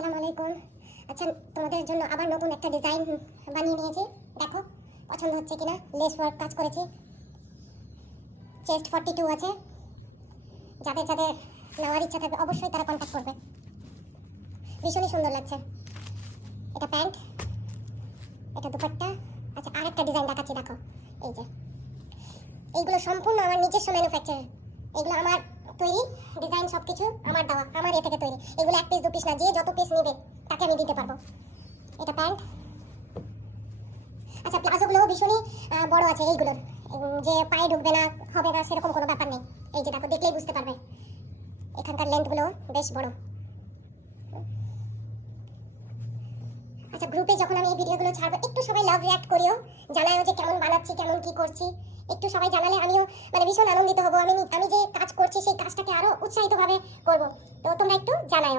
আসসালামু আলাইকুম। আচ্ছা, তোমাদের জন্য আবার নতুন একটা ডিজাইন বানিয়ে নিয়েছি। দেখো পছন্দ হচ্ছে কিনা। লেস ওয়ার্ক কাজ করেছি, চেস্ট 42 আছে। যাদের যাদের নেওয়ার ইচ্ছা থাকবে অবশ্যই তারা কন্ট্যাক্ট করবে। ভীষণই সুন্দর লাগছে। এটা প্যান্ট, এটা দুপাট্টা। আচ্ছা, আর একটা ডিজাইন দেখাচ্ছি, দেখো। এই যে এইগুলো সম্পূর্ণ আমার নিজস্ব ম্যানুফ্যাকচার। এগুলো আমার তৈরি ডিজাইন, সব কিছু আমার দেওয়া, আমার থেকে তৈরি। এগুলো এক পিস দু পিস না, যে যত পিস নেবে তাকে আমি দিতে পারবো। এটা প্যান্ট। আচ্ছা, প্লাজোগুলোও ভীষণই বড় আছে এইগুলোর, যে পায়ে ঢুকবে না হবে না সেরকম কোনো ব্যাপার নেই। এই যে দেখো, দেখলেই বুঝতে পারবে এখানকার লেন্থগুলো বেশ বড়। আচ্ছা, গ্রুপে যখন আমি এই ভিডিওগুলো ছাড়বো একটু সবাই লাভ রিঅ্যাক্ট করিও, জানাও যে কেমন বানাচ্ছি, কেমন কি করছি। একটু সবাই জানালে আমিও ভীষণ আনন্দিত হব। আমি যে কাজ করছি সেই কাজটাকে আরো উৎসাহিতভাবে করব। তো তোমরা একটু জানাও।